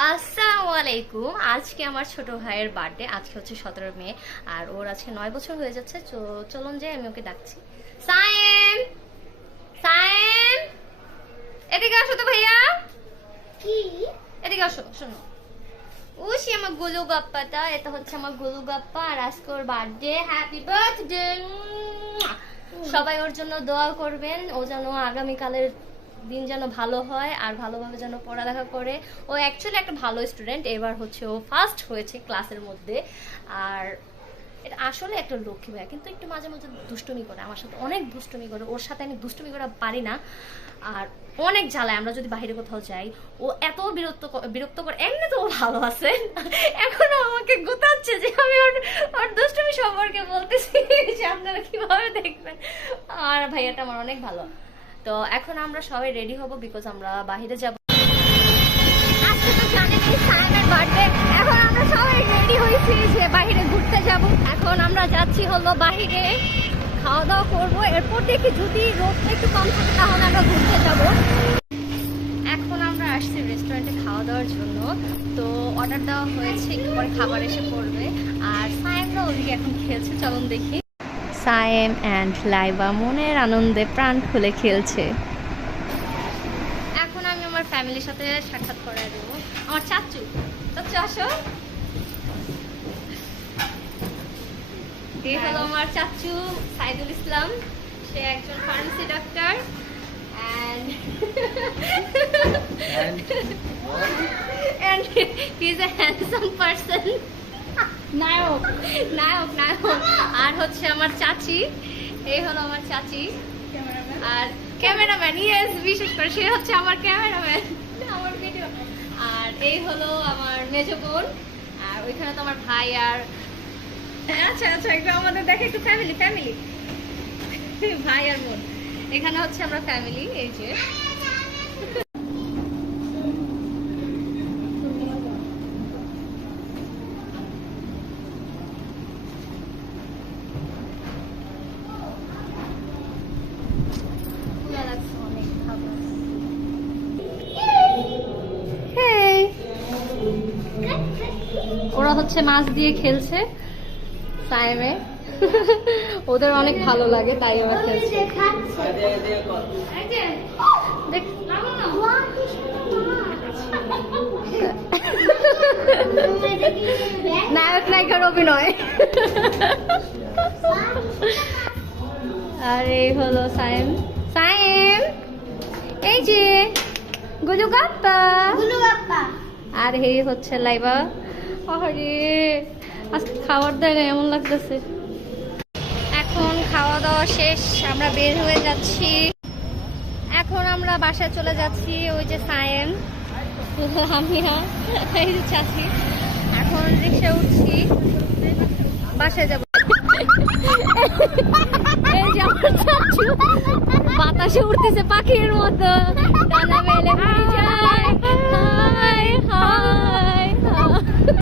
আসসালামু আলাইকুম। আজকে আমার ছোট ভাইয়ের বার্থডে। আজকে হচ্ছে 17 মে আর ওর আজকে 9 বছর হয়ে যাচ্ছে। তো চলুন যাই, আমি ওকে ডাকছি। সায়েম, সায়েম, এদিকে আসো তো ভাইয়া। কি? এদিকে আসো, শোনো। ওশি আমার গোলু গাপ্পাটা, এটা হচ্ছে আমার গোলু গাপ্পা আর আজকে ওর বার্থডে। Happy birthday. সবাই ওর জন্য দোয়া করবেন, ও যেন আগামীকালের দিন যেন ভালো হয় আর ভালোভাবে যেন পড়ালেখা করে। ও অ্যাকচুয়ালি একটা ভালো স্টুডেন্ট, এবার হচ্ছে ও ফার্স্ট হয়েছে ক্লাসের মধ্যে। আর এটা আসলে একটা লক্ষ্মী ভাইয়া, কিন্তু একটু মাঝে মাঝে দুষ্টুমি করে, আমার সাথে অনেক দুষ্টুমি করে। ওর সাথে আমি দুষ্টুমি করা পারি না আর অনেক জ্বালায়। আমরা যদি বাইরে কোথাও যাই ও এত বিরক্ত করে। এমনি তো ও ভালো আছে, এখনো আমাকে গোতাচ্ছে যে আমি ওর দুষ্টুমি সম্পর্কে বলতেছি যে আপনারা কিভাবে দেখবেন। আর ভাইয়াটা আমার অনেক ভালো। তো এখন আমরা সবাই রেডি হব, বিকজ আমরা বাইরে যাব। আজকে তো জানেনই সায়েমের বার্থডে। এখন আমরা সবাই রেডি হয়েছি যে বাইরে ঘুরতে যাব। এখন আমরা যাচ্ছি হলো বাইরে, খাওয়া দাওয়া করবো। এরপর দেখি যদি রোদটা একটু কম থাকে তাহলে আমরা ঘুরতে যাব। এখন আমরা আসছি রেস্টুরেন্টে খাওয়া দাওয়ার জন্য। তো অর্ডার দেওয়া হয়েছে, একটু পরে খাবার এসে পড়বে। আর সায়েমরা ওদিকে এখন খেলছে, চলুন দেখি। সায়েম অ্যান্ড লাইবা মনের আনন্দে প্রাণ খুলে খেলছে। এখন আমি আমার ফ্যামিলির সাথে সাক্ষাৎ করাই দেবো। আমার চাচু, চাচু আসো। এই হলো আমার চাচু সাইদুল ইসলাম, সে একজন pharmacy doctor and he is a handsome person. নায়ক নায়ক নায়ক। আর হচ্ছে আমার চাচি, এই হলো আমার চাচি। আর ক্যামেরাম্যান, ইয়েস, বিশেষ করে সে হচ্ছে আমার ক্যামেরাম্যান আমার ভিডিও। আর এই হলো আমার মেজো বোন, আর ওইখানে তো আমার ভাই। আর আচ্ছা আচ্ছা, একটু আমাদের দেখে, একটু ফ্যামিলি ফ্যামিলি ভাই আর বোন। এখানে হচ্ছে আমরা ফ্যামিলি। এই যে ওরা হচ্ছে মাছ দিয়ে খেলছে সায়েমে। ওদের অনেক ভালো লাগে তাই ওরা খেলছে। নায়ক নায়িকার অভিনয়। আর এই হলো সায়েম, সায়েম, এই যে গুলু গাপ্পা। আর এই হচ্ছে লাইবা। আরে আজকে খাবার দেয় না, এমন লাগতেছে। এখন খাওয়া দাওয়া শেষ, আমরা বের হয়ে যাচ্ছি। এখন আমরা বাসায় চলে যাচ্ছি। ওই যে সায়েম, আমি, এই যে চাচি। এখন রিক্সা উঠছি, বাসায় যাব। এই যে আমার চাচু বাতাসে উঠতেছে পাখির মতো, ডানা মেলে উড়ে যায়। High high.